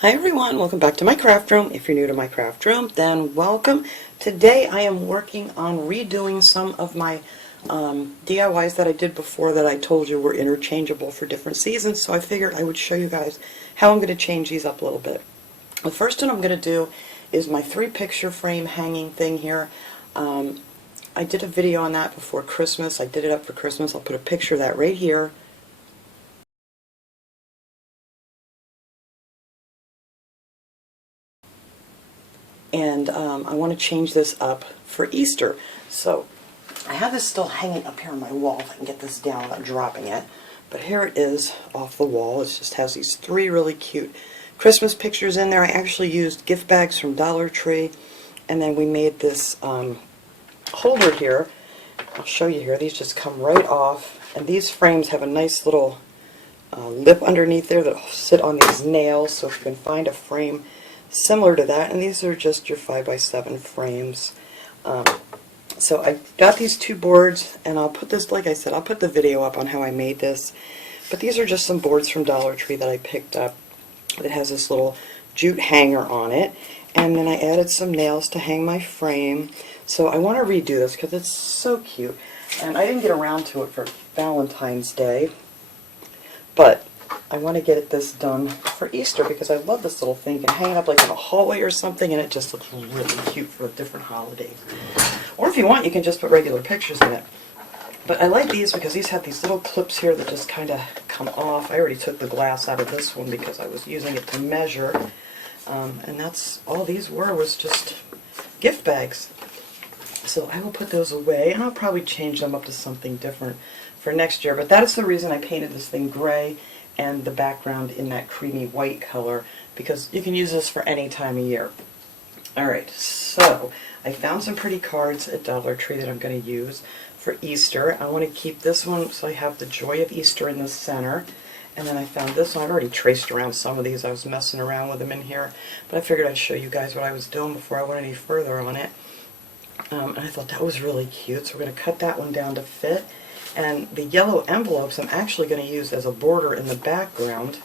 Hi everyone, welcome back to my craft room. If you're new to my craft room, then welcome. Today I am working on redoing some of my DIYs that I did before that I told you were interchangeable for different seasons, so I figured I would show you guys how I'm going to change these up a little bit. The first one I'm going to do is my 3-picture frame hanging thing here. I did a video on that before Christmas. I did it up for Christmas. I'll put a picture of that right here. And I want to change this up for Easter. So I have this still hanging up here on my wall. If I can get this down without dropping it. But here it is off the wall. It just has these 3 really cute Christmas pictures in there. I actually used gift bags from Dollar Tree. And then we made this holder here. I'll show you here. These just come right off. And these frames have a nice little lip underneath there that'll sit on these nails. So if you can find a frame similar to that, and these are just your 5x7 frames. So I got these 2 boards, and I'll put this, like I said, I'll put the video up on how I made this. But these are just some boards from Dollar Tree that I picked up that has this little jute hanger on it. And then I added some nails to hang my frame. So I want to redo this because it's so cute. And I didn't get around to it for Valentine's Day, but I want to get this done for Easter because I love this little thing. You can hang it up like in a hallway or something, and it just looks really cute for a different holiday. Or if you want, you can just put regular pictures in it. But I like these because these have these little clips here that just kind of come off. I already took the glass out of this one because I was using it to measure. And that's all these were, was just gift bags. So I will put those away, and I'll probably change them up to something different for next year. But that is the reason I painted this thing gray and the background in that creamy white color, because you can use this for any time of year. Alright, so I found some pretty cards at Dollar Tree that I'm going to use for Easter. I want to keep this one so I have the joy of Easter in the center. And then I found this one. I've already traced around some of these. I was messing around with them in here, but I figured I'd show you guys what I was doing before I went any further on it. And I thought that was really cute, so we're going to cut that one down to fit. And the yellow envelopes I'm actually going to use as a border in the background.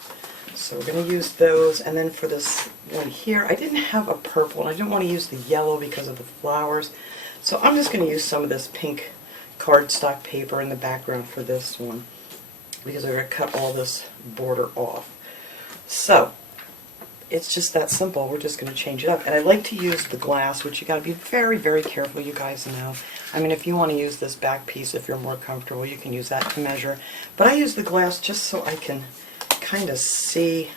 So we're going to use those. And then for this one here, I didn't have a purple, and I didn't want to use the yellow because of the flowers. So I'm just going to use some of this pink cardstock paper in the background for this one, because I'm going to cut all this border off. So it's just that simple. We're just going to change it up. And I like to use the glass, which you got to be very, very careful, you guys know. I mean, if you want to use this back piece, if you're more comfortable, you can use that to measure. But I use the glass just so I can kind of see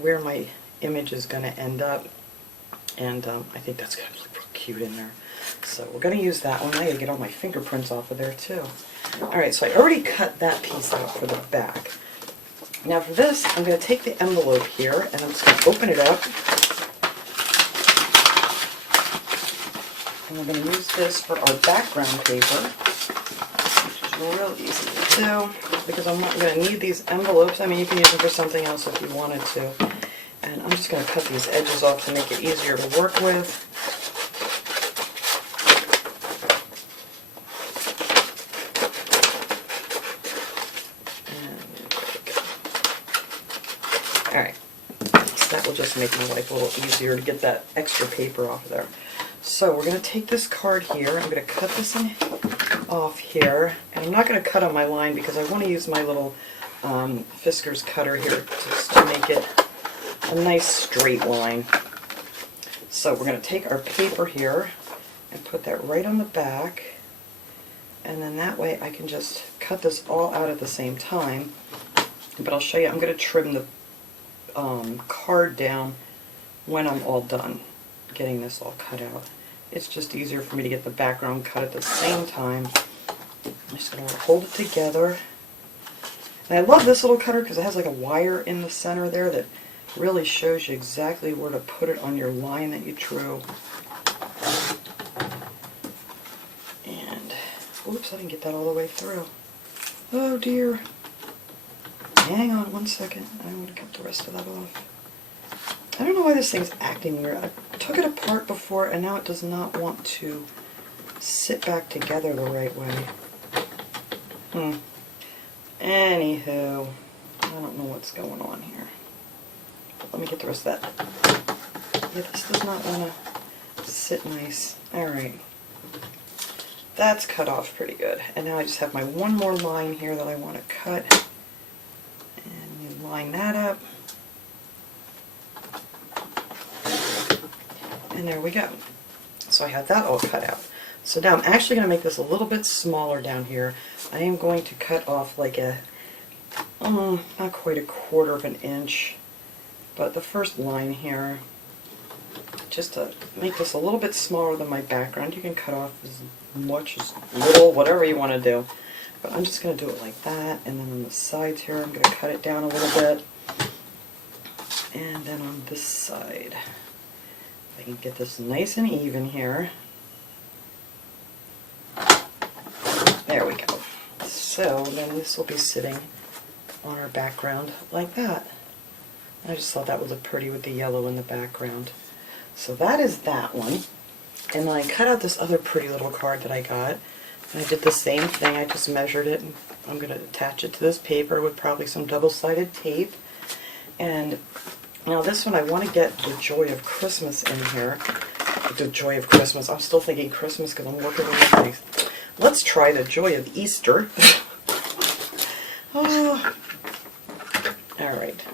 where my image is going to end up. And I think that's going to look real cute in there. So we're going to use that one. I got to get all my fingerprints off of there too. Alright, so I already cut that piece out for the back. Now for this, I'm going to take the envelope here, and I'm just going to open it up. And we're going to use this for our background paper, which is real easy to do, because I'm not going to need these envelopes. I mean, you can use them for something else if you wanted to. And I'm just going to cut these edges off to make it easier to work with. Alright, so that will just make my life a little easier to get that extra paper off of there. So we're going to take this card here, I'm going to cut this off here, and I'm not going to cut on my line because I want to use my little Fisker's cutter here just to make it a nice straight line. So we're going to take our paper here and put that right on the back, and then that way I can just cut this all out at the same time. But I'll show you, I'm going to trim the card down when I'm all done getting this all cut out. It's just easier for me to get the background cut at the same time. I'm just going to hold it together. And I love this little cutter because it has like a wire in the center there that really shows you exactly where to put it on your line that you drew. And, oops, I didn't get that all the way through. Oh dear. Hang on one second. I want to cut the rest of that off. I don't know why this thing's acting weird. I took it apart before, and now it does not want to sit back together the right way. Anywho, I don't know what's going on here. let me get the rest of that. Yeah, this does not want to sit nice. Alright. That's cut off pretty good. And now I just have my one more line here that I want to cut. And you line that up. And there we go. So I have that all cut out. So now I'm actually going to make this a little bit smaller down here. I am going to cut off like a, not quite a quarter of an inch, but the first line here, just to make this a little bit smaller than my background. You can cut off as much as little, whatever you want to do. But I'm just going to do it like that, and then on the sides here I'm going to cut it down a little bit. And then on this side, I can get this nice and even here. There we go. So then this will be sitting on our background like that. I just thought that would look pretty with the yellow in the background. So that is that one. And then I cut out this other pretty little card that I got. And I did the same thing. I just measured it, and I'm going to attach it to this paper with probably some double-sided tape. And now this one I want to get the Joy of Christmas in here. The Joy of Christmas. I'm still thinking Christmas because I'm working with my face. Let's try the Joy of Easter. Oh. Alright.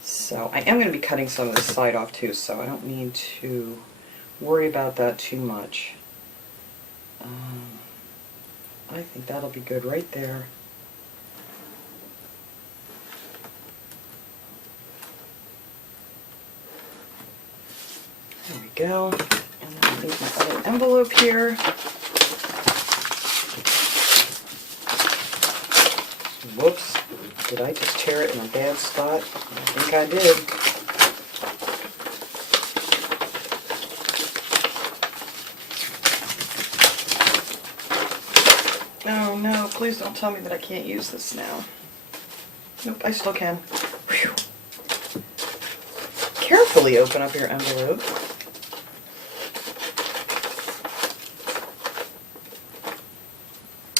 So I am going to be cutting some of this side off too, so I don't need to worry about that too much. I think that'll be good right there. There we go. And then I'll leave my other envelope here. Whoops. Did I just tear it in a bad spot? I think I did. Oh no, please don't tell me that I can't use this now. Nope, I still can. Whew. Carefully open up your envelope.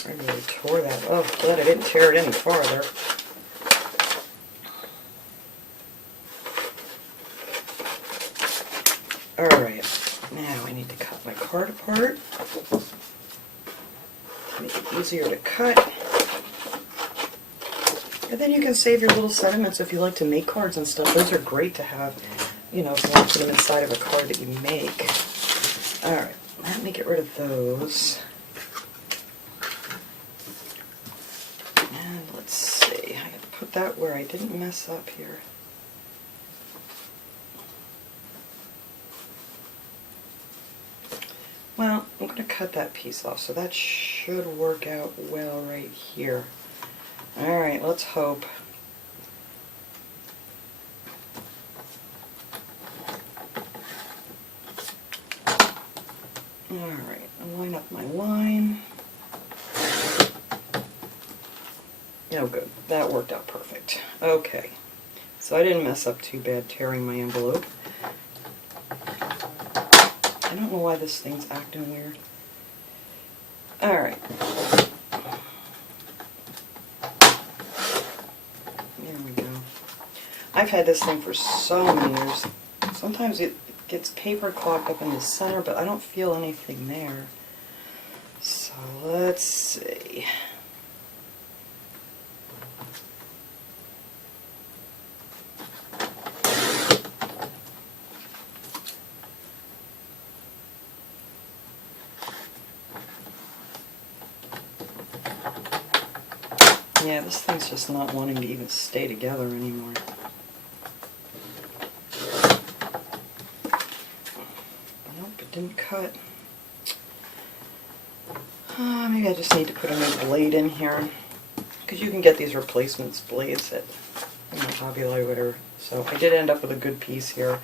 I really tore that. Oh, glad I didn't tear it any farther. Alright, now I need to cut my card apart to make it easier to cut. And then you can save your little sentiments if you like to make cards and stuff. Those are great to have, you know, if you want to put them inside of a card that you make. Alright, let me get rid of those. And let's see, I have to put that where I didn't mess up here. Well, I'm going to cut that piece off, so that should work out well right here. Alright, let's hope. Alright, I'll line up my line. Oh good, that worked out perfect. Okay, so I didn't mess up too bad tearing my envelope. I don't know why this thing's acting weird. Alright. There we go. I've had this thing for so many years. Sometimes it gets paper clogged up in the center, but I don't feel anything there. So let's see. Yeah, this thing's just not wanting to even stay together anymore. Nope, it didn't cut. Maybe I just need to put a new blade in here. Because you can get these replacement blades at Hobby Lobby or whatever. So I did end up with a good piece here.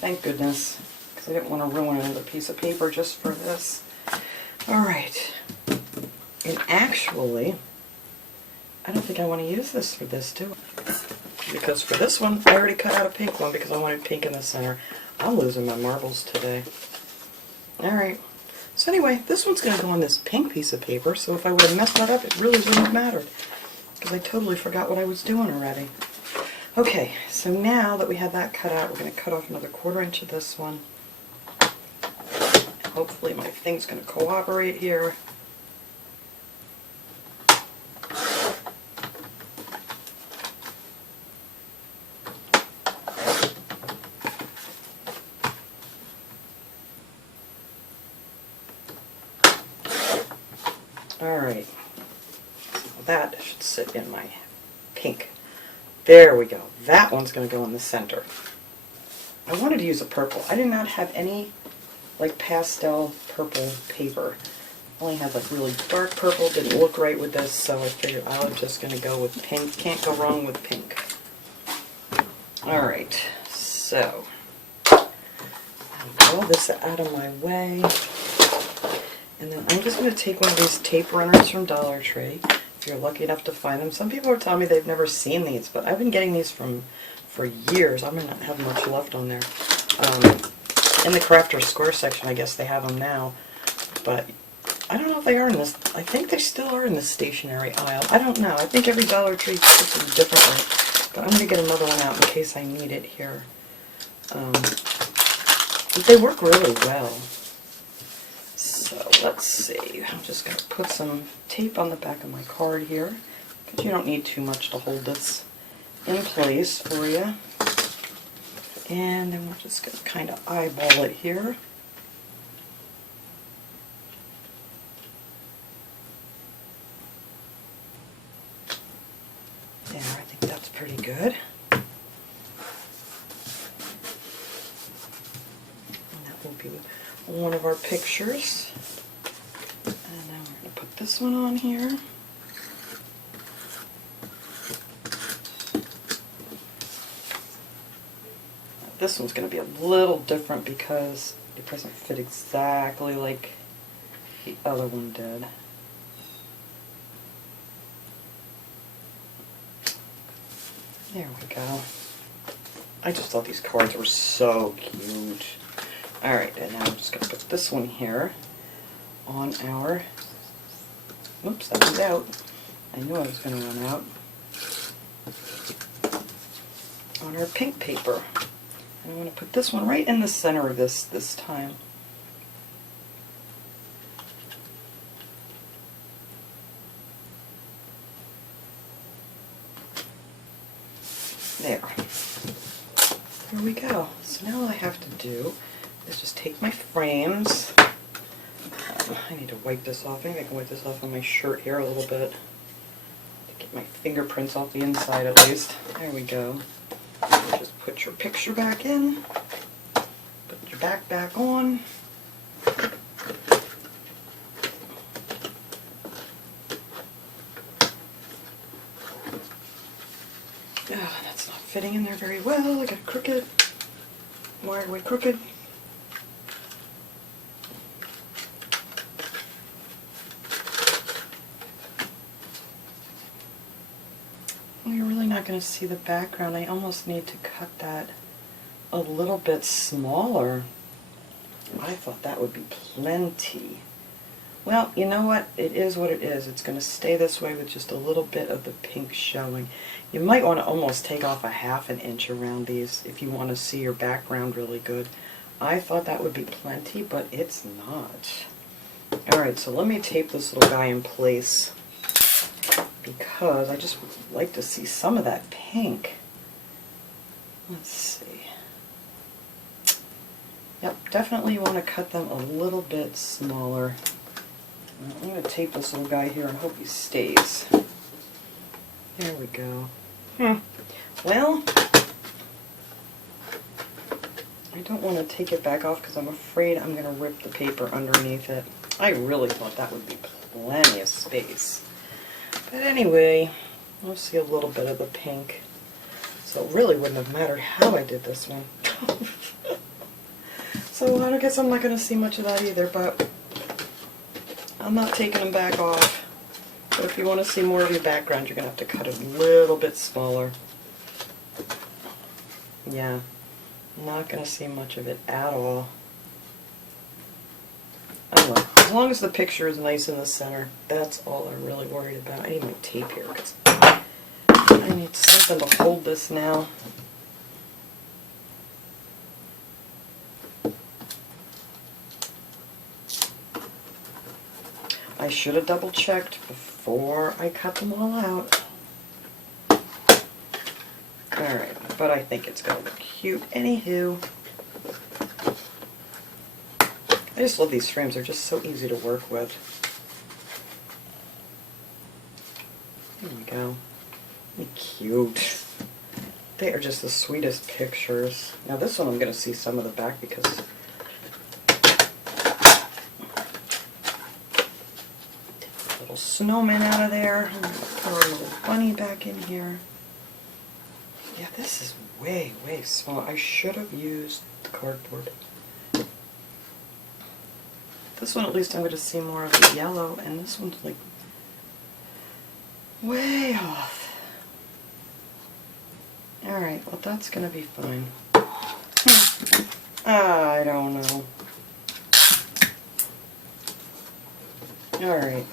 Thank goodness. Because I didn't want to ruin another piece of paper just for this. Alright. And actually, I don't think I want to use this for this too. Because for this one, I already cut out a pink one because I wanted pink in the center. I'm losing my marbles today. Alright. So anyway, this one's going to go on this pink piece of paper, so if I would have messed that up, it really wouldn't have mattered. Because I totally forgot what I was doing already. Okay, so now that we have that cut out, we're going to cut off another 1/4 inch of this one. Hopefully my thing's going to cooperate here. Alright, that should sit in my pink. There we go. That one's going to go in the center. I wanted to use a purple. I did not have any like pastel purple paper. I only had like really dark purple. Didn't look right with this, so I figured I was just going to go with pink. Can't go wrong with pink. Alright, so I'll all this out of my way. And then I'm just going to take one of these tape runners from Dollar Tree, if you're lucky enough to find them. Some people are telling me they've never seen these, but I've been getting these for years. I'm going to not have much left on there. In the Crafter's Square section, I guess they have them now, but I don't know if they are in this. I think they still are in the stationery aisle. I don't know. I think every Dollar Tree puts them differently, but I'm going to get another one out in case I need it here. But they work really well. So let's see, I'm just going to put some tape on the back of my card here, because you don't need too much to hold this in place for you. And then we're just going to kind of eyeball it here. There, I think that's pretty good. And that will be one of our pictures. And now we're going to put this one on here. This one's going to be a little different because it doesn't fit exactly like the other one did. There we go. I just thought these cards were so cute. Alright, and now I'm just going to put this one here on our, oops, that one's out. I knew I was going to run out. On our pink paper. And I'm going to put this one right in the center of this time. There. There we go. So now all I have to do is just take my frames. I need to wipe this off. Maybe I can wipe this off on my shirt here a little bit. Get my fingerprints off the inside at least. There we go. Just put your picture back in. Put your back on. Oh, that's not fitting in there very well. I got crooked. Wired way crooked. You're really not going to see the background. I almost need to cut that a little bit smaller. I thought that would be plenty. Well, you know what? It is what it is. It's going to stay this way with just a little bit of the pink showing. You might want to almost take off a 1/2 inch around these if you want to see your background really good. I thought that would be plenty, but it's not. Alright, so let me tape this little guy in place, because I just would like to see some of that pink. Let's see. Yep, definitely want to cut them a little bit smaller. I'm going to tape this little guy here and hope he stays. There we go. Well, I don't want to take it back off because I'm afraid I'm going to rip the paper underneath it. I really thought that would be plenty of space. But anyway, we'll see a little bit of the pink. So it really wouldn't have mattered how I did this one. So I guess I'm not going to see much of that either, but I'm not taking them back off. But if you want to see more of your background, you're going to have to cut it a little bit smaller. Yeah, I'm not going to see much of it at all. Oh well, as long as the picture is nice in the center, that's all I'm really worried about. I need my tape here because I really need something to hold this now. I should have double checked before I cut them all out. Alright, but I think it's going to look cute anywho. I just love these frames, they're just so easy to work with. There we go. They're cute. They are just the sweetest pictures. Now this one I'm going to see some of the back because little snowman out of there. I'm going to put our little bunny back in here. Yeah, this is way, way small. I should have used the cardboard. This one at least I'm going to see more of the yellow, and this one's like way off. Alright, well that's going to be fine. I don't know. Alright.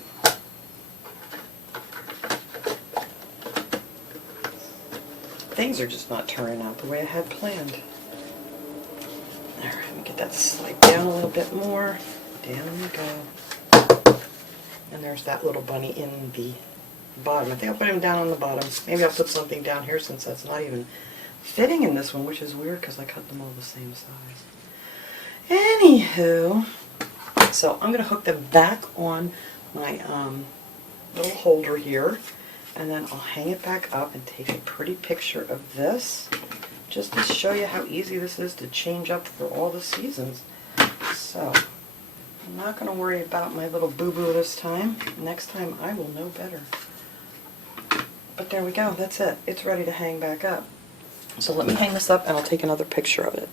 Things are just not turning out the way I had planned. Alright, let me get that to slide down a little bit more. Down we go. And there's that little bunny in the bottom. I think I'll put him down on the bottom. Maybe I'll put something down here since that's not even fitting in this one, which is weird because I cut them all the same size. Anywho, so I'm going to hook them back on my little holder here. And then I'll hang it back up and take a pretty picture of this, just to show you how easy this is to change up for all the seasons. So, I'm not going to worry about my little boo-boo this time. Next time I will know better. But there we go, that's it. It's ready to hang back up. So let me hang this up and I'll take another picture of it.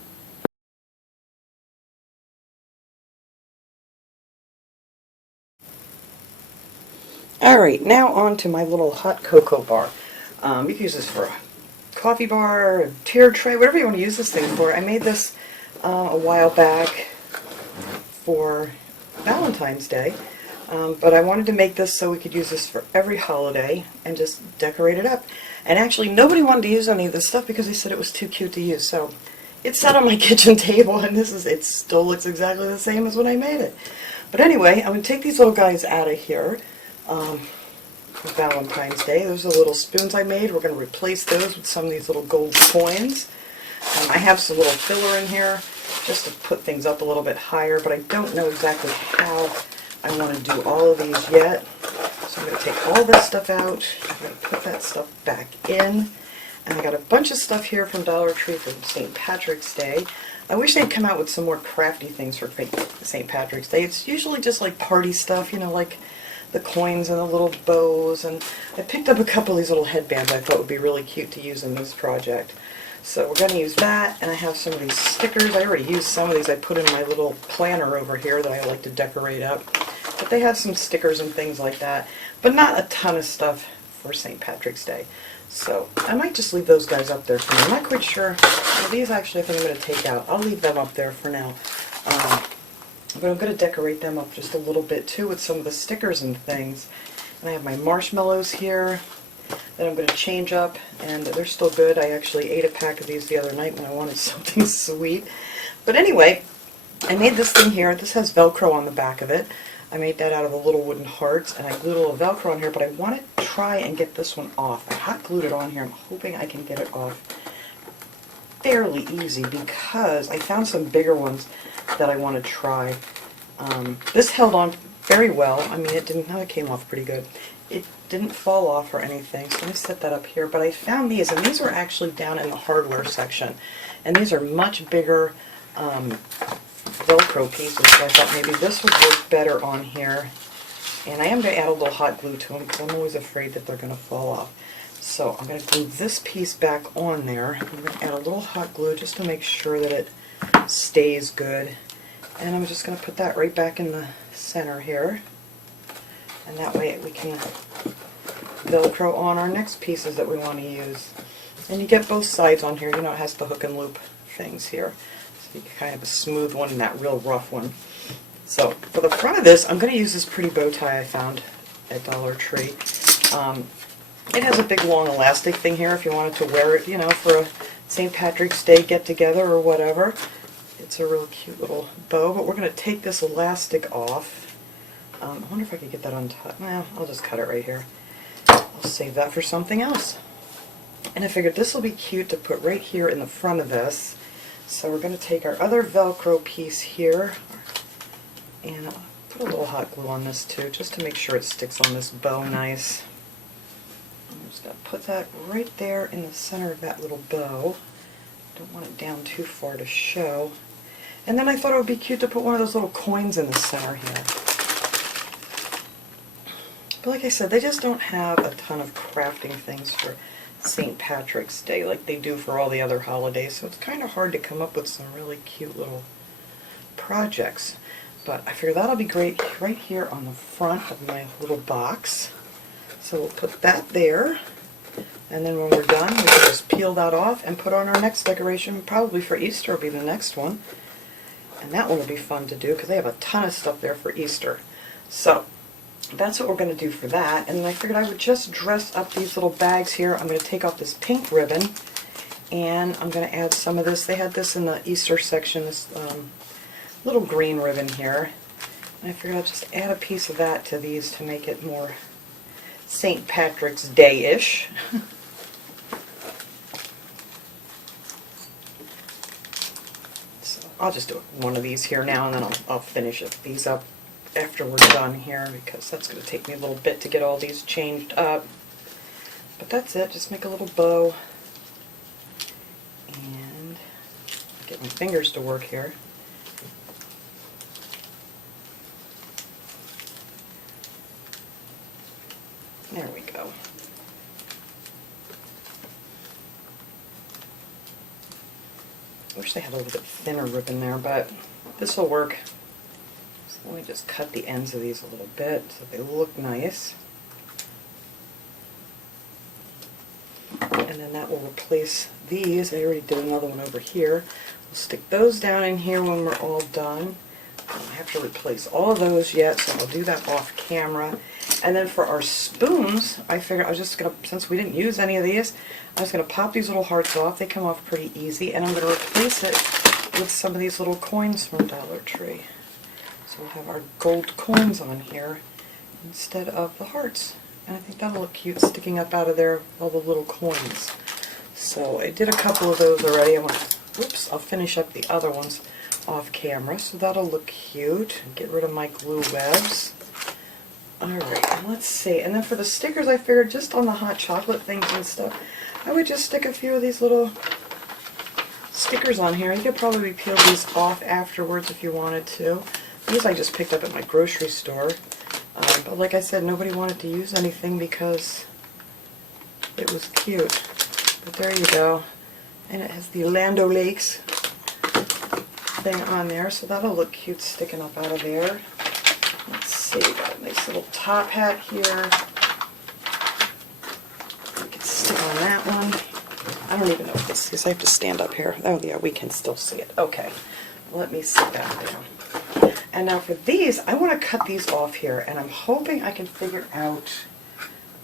Alright, now on to my little hot cocoa bar. You can use this for a coffee bar, a tier tray, whatever you want to use this thing for. I made this a while back for Valentine's Day, but I wanted to make this so we could use this for every holiday and just decorate it up. And actually nobody wanted to use any of this stuff because they said it was too cute to use, so it sat on my kitchen table and it still looks exactly the same as when I made it. But anyway, I'm going to take these little guys out of here. For Valentine's Day. Those are the little spoons I made. We're going to replace those with some of these little gold coins. I have some little filler in here just to put things up a little bit higher, but I don't know exactly how I want to do all of these yet. So I'm going to take all this stuff out. I'm going to put that stuff back in. And I got a bunch of stuff here from Dollar Tree for St. Patrick's Day. I wish they'd come out with some more crafty things for St. Patrick's Day. It's usually just like party stuff, you know, like the coins and the little bows, and I picked up a couple of these little headbands I thought would be really cute to use in this project. So we're going to use that, and I have some of these stickers. I already used some of these I put in my little planner over here that I like to decorate up. But they have some stickers and things like that, but not a ton of stuff for St. Patrick's Day. So I might just leave those guys up there for now. I'm not quite sure. Well, these actually I think I'm going to take out. I'll leave them up there for now. But I'm going to decorate them up just a little bit too with some of the stickers and things. And I have my marshmallows here that I'm going to change up, and they're still good. I actually ate a pack of these the other night when I wanted something sweet. But anyway, I made this thing here. This has Velcro on the back of it. I made that out of the little wooden hearts, and I glued a little Velcro on here, but I want to try and get this one off. I hot glued it on here. I'm hoping I can get it off fairly easy because I found some bigger ones that I want to try. This held on very well. I mean, it came off pretty good. It didn't fall off or anything, so let me set that up here. But I found these, and these were actually down in the hardware section. And these are much bigger Velcro pieces, so I thought maybe this would work better on here. And I am going to add a little hot glue to them because I'm always afraid that they're going to fall off. So I'm going to glue this piece back on there. I'm going to add a little hot glue just to make sure that it stays good. And I'm just going to put that right back in the center here. And that way we can Velcro on our next pieces that we want to use. And you get both sides on here. You know, it has the hook and loop things here. So you can kind of have a smooth one and that real rough one. So for the front of this, I'm going to use this pretty bow tie I found at Dollar Tree. It has a big long elastic thing here if you wanted to wear it, you know, for a St. Patrick's Day get-together or whatever. It's a real cute little bow, but we're going to take this elastic off. I wonder if I could get that untied. Well, I'll just cut it right here. I'll save that for something else. And I figured this will be cute to put right here in the front of this. So we're going to take our other Velcro piece here and put a little hot glue on this too, just to make sure it sticks on this bow nice. I'm just going to put that right there in the center of that little bow. Don't want it down too far to show. And then I thought it would be cute to put one of those little coins in the center here. But like I said, they just don't have a ton of crafting things for St. Patrick's Day like they do for all the other holidays, so it's kind of hard to come up with some really cute little projects. But I figure that'll be great right here on the front of my little box. So we'll put that there, and then when we're done, we can just peel that off and put on our next decoration. Probably for Easter will be the next one. And that one will be fun to do because they have a ton of stuff there for Easter. So that's what we're going to do for that. And then I figured I would just dress up these little bags here. I'm going to take off this pink ribbon, and I'm going to add some of this. They had this in the Easter section, this little green ribbon here. And I figured I'd just add a piece of that to these to make it more St. Patrick's Day-ish. So I'll just do one of these here now, and then I'll finish these up after we're done here, because that's going to take me a little bit to get all these changed up. But that's it, just make a little bow and get my fingers to work here. There we go. I wish they had a little bit thinner ribbon there, but this will work. Let me just cut the ends of these a little bit so they look nice. And then that will replace these. I already did another one over here. We'll stick those down in here when we're all done. I have to replace all of those yet, so I'll do that off camera. And then for our spoons, I figured I was just going to, since we didn't use any of these, I was going to pop these little hearts off. They come off pretty easy, and I'm going to replace it with some of these little coins from Dollar Tree. So we'll have our gold coins on here instead of the hearts. And I think that'll look cute sticking up out of there, all the little coins. So I did a couple of those already. Whoops, I'll finish up the other ones off camera. So that'll look cute. Get rid of my glue webs. Alright, let's see. And then for the stickers, I figured just on the hot chocolate things and stuff, I would just stick a few of these little stickers on here. You could probably peel these off afterwards if you wanted to. These I just picked up at my grocery store, but like I said, nobody wanted to use anything because it was cute. But there you go. And it has the Land O'Lakes thing on there, so that'll look cute sticking up out of there. Let's see, got a nice little top hat here. We can stick on that one. I don't even know if this is. I have to stand up here. Oh yeah, we can still see it. Okay, let me sit back down. And now for these, I want to cut these off here, and I'm hoping I can figure out,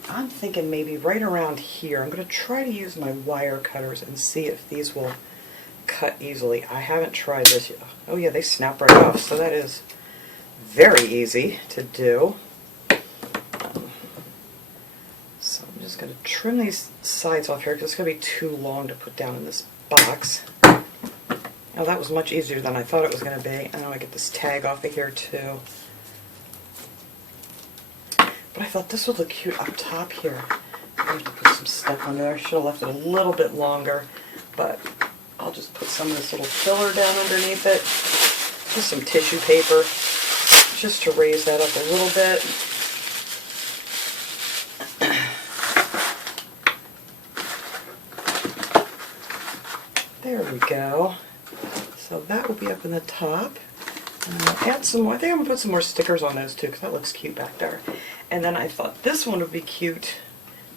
I'm thinking maybe right around here. I'm going to try to use my wire cutters and see if these will cut easily. I haven't tried this yet. Oh yeah, they snap right off, so that is very easy to do. So I'm just going to trim these sides off here because it's going to be too long to put down in this box. Oh, that was much easier than I thought it was going to be. I know I get this tag off of here too. But I thought this would look cute up top here. I have to put some stuff on there. I should have left it a little bit longer, but I'll just put some of this little filler down underneath it. Just some tissue paper, just to raise that up a little bit. There we go. So that will be up in the top. Add some more. I think I'm going to put some more stickers on those too, because that looks cute back there. And then I thought this one would be cute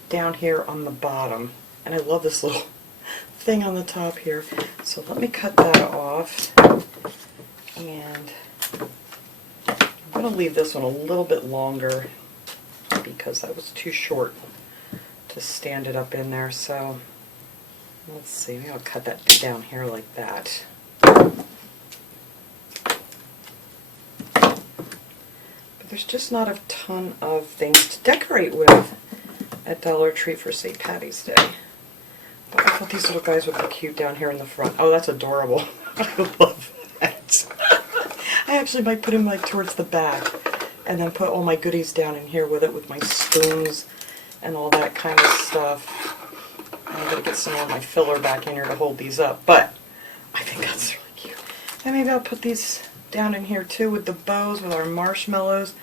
down here on the bottom. And I love this little thing on the top here. So let me cut that off. And I'm going to leave this one a little bit longer because that was too short to stand it up in there. So let's see, maybe I'll cut that down here like that. But there's just not a ton of things to decorate with at Dollar Tree for St. Patty's Day. But I thought these little guys would be cute down here in the front. Oh, that's adorable. I love that. I actually might put him like towards the back and then put all my goodies down in here with it, with my spoons and all that kind of stuff. I'm going to get some of my filler back in here to hold these up, but I think that's really cute. And maybe I'll put these down in here too with the bows, with our marshmallows.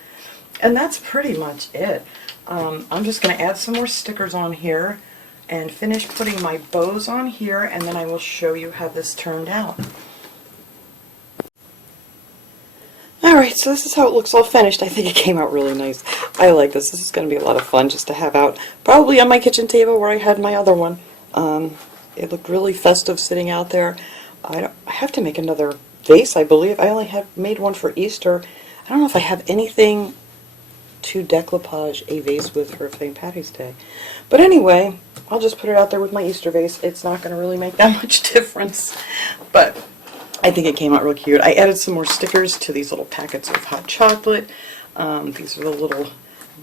And that's pretty much it. I'm just going to add some more stickers on here and finish putting my bows on here, and then I will show you how this turned out. Alright, so this is how it looks all finished. I think it came out really nice. I like this. This is going to be a lot of fun just to have out, probably on my kitchen table where I had my other one. It looked really festive sitting out there. I have to make another vase, I believe. I only have made one for Easter. I don't know if I have anything to decoupage a vase with for St. Patty's Day. But anyway, I'll just put it out there with my Easter vase. It's not going to really make that much difference. But I think it came out real cute. I added some more stickers to these little packets of hot chocolate. These are the little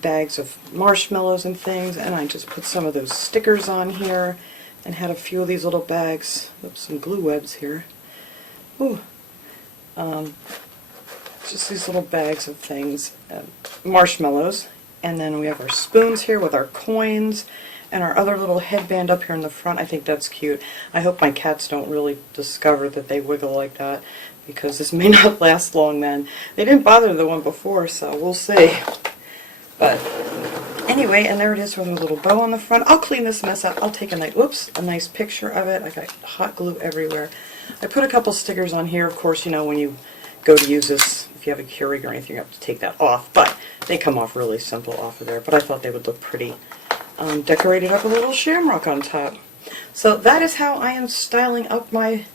bags of marshmallows and things. And I just put some of those stickers on here and had a few of these little bags. Oops, some glue webs here. Ooh. Just these little bags of things, marshmallows, and then we have our spoons here with our coins and our other little headband up here in the front. I think that's cute. I hope my cats don't really discover that they wiggle like that, because this may not last long then. They didn't bother the one before, so we'll see. But anyway, and there it is with a little bow on the front. I'll clean this mess up. I'll take a nice picture of it. I got hot glue everywhere. I put a couple stickers on here. Of course, you know, when you go to use this, if you have a Keurig or anything, you have to take that off, but they come off really simple off of there. But I thought they would look pretty decorated up with a little shamrock on top. So that is how I am styling up my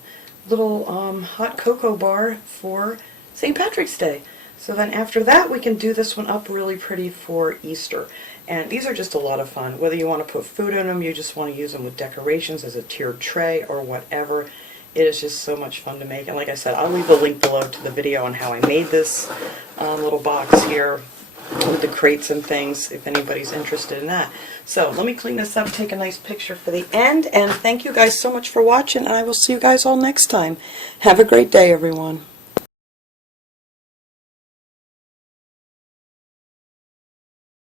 little hot cocoa bar for St. Patrick's Day. So then after that, we can do this one up really pretty for Easter. And these are just a lot of fun. Whether you want to put food in them, you just want to use them with decorations as a tiered tray or whatever. It is just so much fun to make. And like I said, I'll leave a link below to the video on how I made this little box here with the crates and things, if anybody's interested in that. So let me clean this up, take a nice picture for the end, and thank you guys so much for watching, and I will see you guys all next time. Have a great day, everyone.